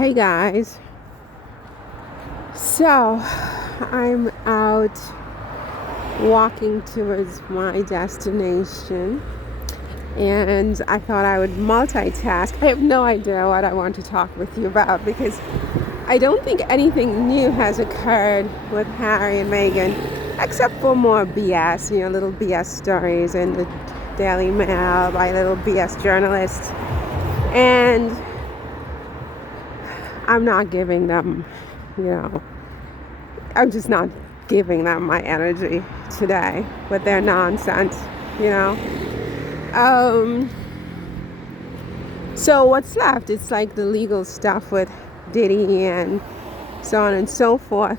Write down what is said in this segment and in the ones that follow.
Hey guys, so I'm out walking towards my destination and I thought I would multitask. I have no idea what I want to talk with you about because I don't think anything new has occurred with Harry and Meghan except for more BS, little BS stories in the Daily Mail by little BS journalists. And I'm not giving them, I'm just not giving them my energy today with their nonsense, So what's left? It's like the legal stuff with Diddy and so on and so forth.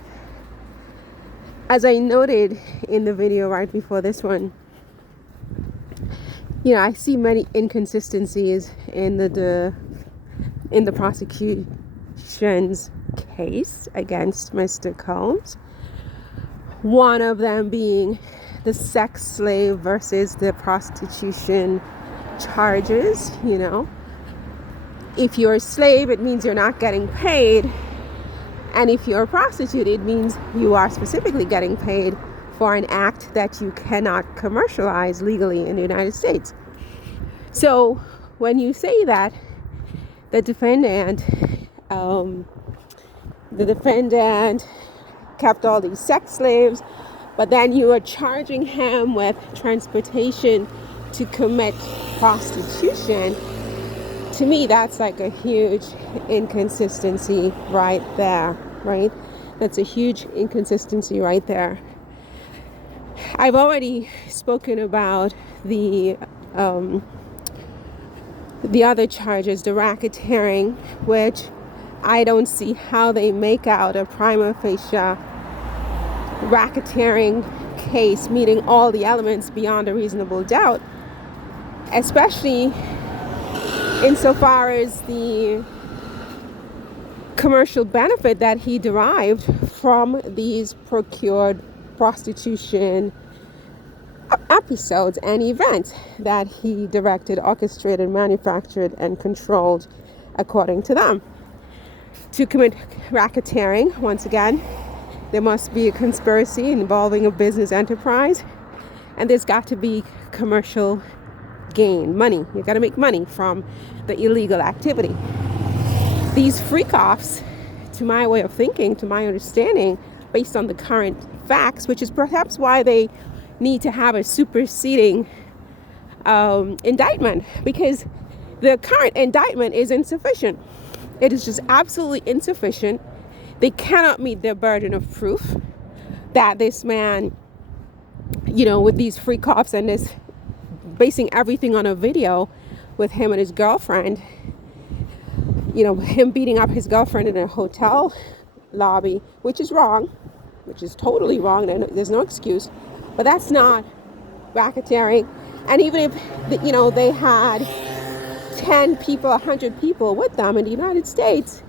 As I noted in the video right before this one, I see many inconsistencies in the prosecution's case against Mr. Combs. One of them being the sex slave versus the prostitution charges. If you're a slave, it means you're not getting paid. And if you're a prostitute, it means you are specifically getting paid for an act that you cannot commercialize legally in the United States. So when you say that the defendant kept all these sex slaves, but then you are charging him with transportation to commit prostitution, to me that's like a huge inconsistency right there, right? That's a huge inconsistency right there. I've already spoken about the other charges, the racketeering, which I don't see how they make out a prima facie racketeering case meeting all the elements beyond a reasonable doubt, especially insofar as the commercial benefit that he derived from these procured prostitution episodes and events that he directed, orchestrated, manufactured, and controlled, according to them. To commit racketeering, once again, there must be a conspiracy involving a business enterprise, and there's got to be commercial gain, money. You got to make money from the illegal activity. These freak-offs, to my way of thinking, to my understanding, based on the current facts, which is perhaps why they need to have a superseding indictment, because the current indictment is insufficient. It is just absolutely insufficient. They cannot meet their burden of proof that this man, with these freak-offs and this basing everything on a video with him and his girlfriend, him beating up his girlfriend in a hotel lobby, which is wrong, which is totally wrong. There's no excuse, but that's not racketeering. And even if, they had 10 people, 100 people with them in the United States,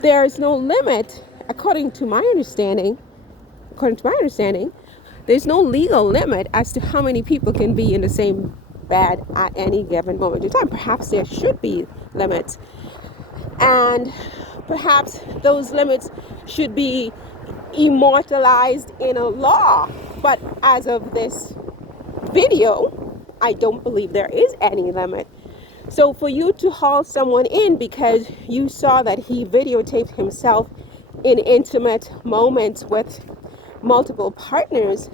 there's no limit, according to my understanding, there's no legal limit as to how many people can be in the same bed at any given moment in time. Perhaps there should be limits. And perhaps those limits should be immortalized in a law. But as of this video, I don't believe there is any limit. So for you to haul someone in because you saw that he videotaped himself in intimate moments with multiple partners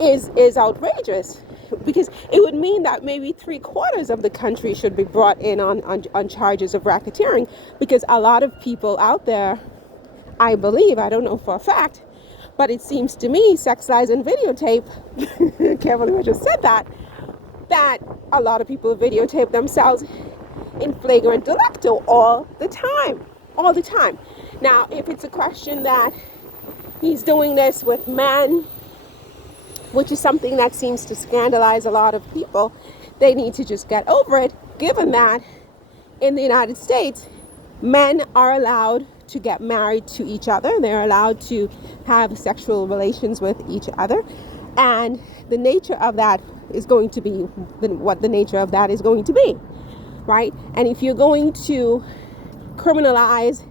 is outrageous, because it would mean that maybe 3/4 of the country should be brought in on charges of racketeering, because a lot of people out there, I believe, I don't know for a fact, but it seems to me, sex lies and videotape, can't believe I just said that a lot of people videotape themselves in flagrant delicto all the time. Now, if it's a question that he's doing this with men, which is something that seems to scandalize a lot of people, they need to just get over it, given that in the United States, men are allowed to get married to each other. They're allowed to have sexual relations with each other. And the nature of that is going to be what the nature of that is going to be, right? And if you're going to criminalize,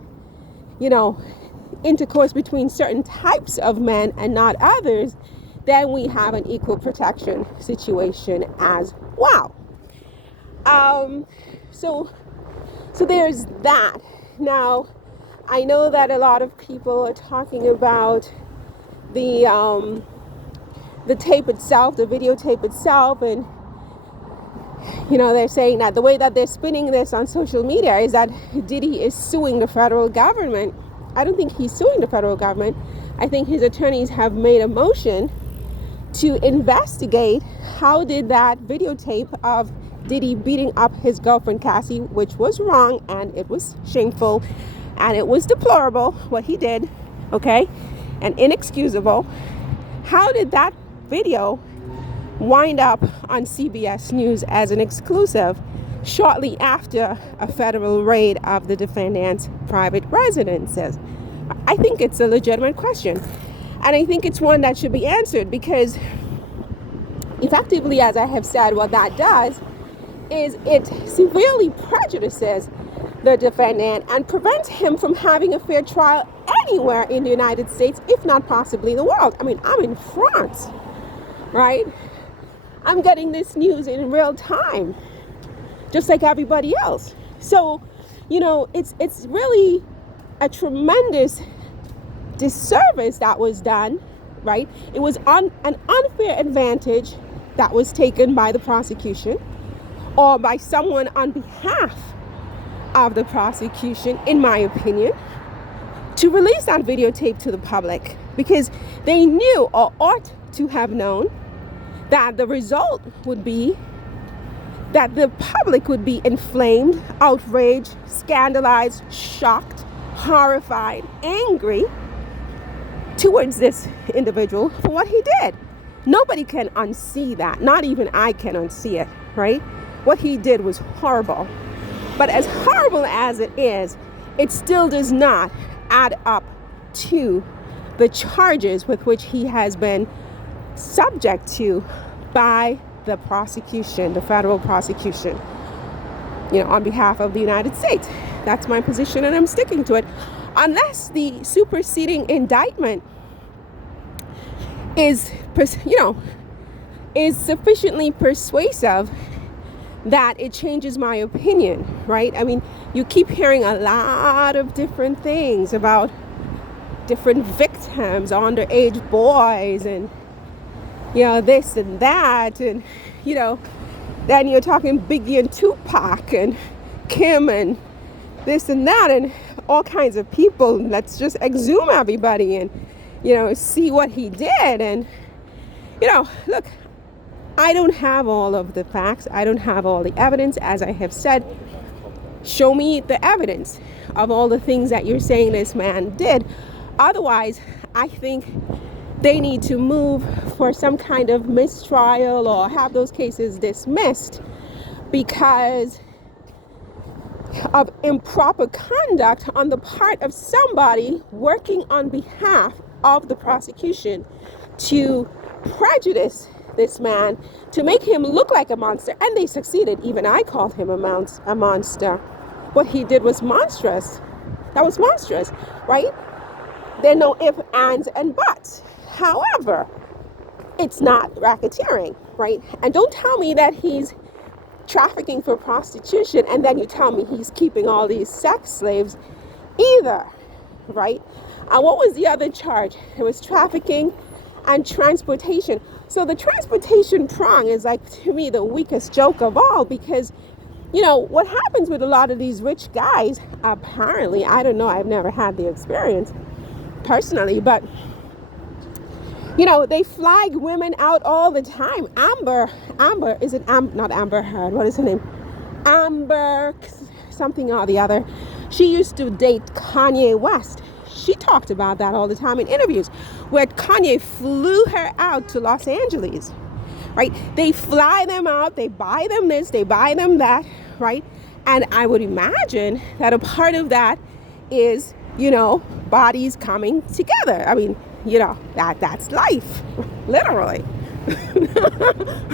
you know, intercourse between certain types of men and not others, then we have an equal protection situation as well. So there's that. Now, I know that a lot of people are talking about the tape itself, the videotape itself, and you know, they're saying that the way that they're spinning this on social media is that Diddy is suing the federal government. I don't think he's suing the federal government. I think his attorneys have made a motion to investigate how did that videotape of Diddy beating up his girlfriend Cassie, which was wrong and it was shameful and it was deplorable what he did, okay, and inexcusable. How did that video wind up on CBS News as an exclusive shortly after a federal raid of the defendant's private residences? I think it's a legitimate question. And I think it's one that should be answered because effectively, as I have said, what that does is it severely prejudices the defendant and prevents him from having a fair trial anywhere in the United States, if not possibly the world. I mean, I'm in France, right? I'm getting this news in real time, just like everybody else. So, you know, it's really a tremendous disservice that was done, right? It was an unfair advantage that was taken by the prosecution or by someone on behalf of the prosecution, in my opinion, to release that videotape to the public because they knew or ought to have known that the result would be that the public would be inflamed, outraged, scandalized, shocked, horrified, angry towards this individual for what he did. Nobody can unsee that. Not even I can unsee it, right? What he did was horrible. But as horrible as it is, it still does not add up to the charges with which he has been subject to by the prosecution, the federal prosecution, you know, on behalf of the United States. That's my position and I'm sticking to it. Unless the superseding indictment is sufficiently persuasive that it changes my opinion, right? I mean, you keep hearing a lot of different things about different victims, underage boys, and, you know, this and that, and, you know, then you're talking Biggie and Tupac and Kim and this and that and all kinds of people. Let's just exhume everybody and, you know, see what he did. And, you know, look, I don't have all of the facts. I don't have all the evidence. As I have said, show me the evidence of all the things that you're saying this man did. Otherwise, I think they need to move for some kind of mistrial or have those cases dismissed because of improper conduct on the part of somebody working on behalf of the prosecution to prejudice this man, to make him look like a monster. And they succeeded. Even I called him a monster. What he did was monstrous. That was monstrous, right? There are no ifs, ands, and buts. However, it's not racketeering, right? And don't tell me that he's trafficking for prostitution and then you tell me he's keeping all these sex slaves either, right? And what was the other charge? It was trafficking and transportation. So the transportation prong is, like, to me, the weakest joke of all because, you know, what happens with a lot of these rich guys, apparently, I don't know, I've never had the experience personally, but, you know, they flag women out all the time. Amber, not Amber Heard, what is her name? Amber something or the other. She used to date Kanye West. She talked about that all the time in interviews where Kanye flew her out to Los Angeles, right? They fly them out, they buy them this, they buy them that, right? And I would imagine that a part of that is, you know, bodies coming together. I mean, you know, that's life, literally,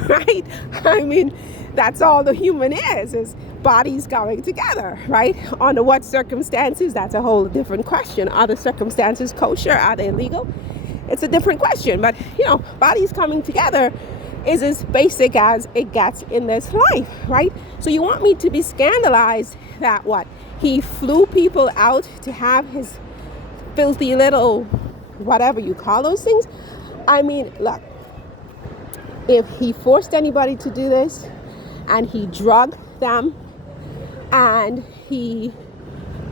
right? I mean, That's all the human is bodies coming together, right? Under what circumstances? That's a whole different question. Are the circumstances kosher? Are they legal? It's a different question. But, bodies coming together is as basic as it gets in this life, right? So you want me to be scandalized that what? He flew people out to have his filthy little, whatever you call those things? I mean, look, if he forced anybody to do this and he drugged them and he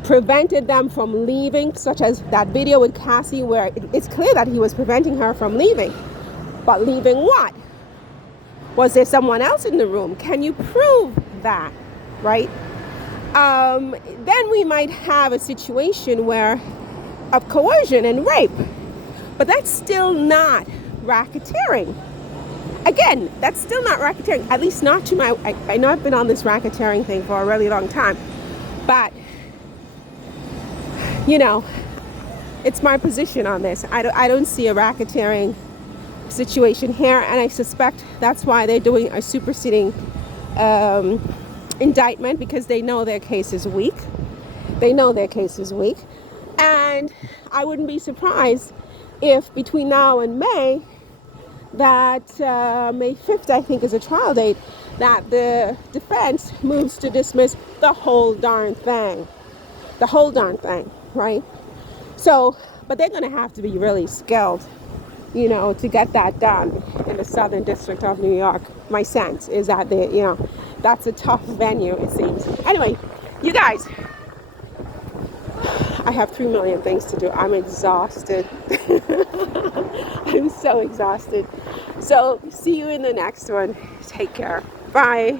prevented them from leaving, such as that video with Cassie where it's clear that he was preventing her from leaving. But leaving what? Was there someone else in the room? Can you prove that, right? Then we might have a situation where of coercion and rape. But that's still not racketeering. Again, that's still not racketeering, at least not to my... I know I've been on this racketeering thing for a really long time, but, it's my position on this. I don't see a racketeering situation here, and I suspect that's why they're doing a superseding indictment, because they know their case is weak. And I wouldn't be surprised if between now and May, that May 5th, I think, is a trial date, that the defense moves to dismiss the whole darn thing. Right? So, but they're going to have to be really skilled, to get that done in the Southern District of New York. My sense is that that's a tough venue, it seems. Anyway, you guys, I have 3 million things to do. I'm exhausted. I'm so exhausted. So see you in the next one. Take care. Bye.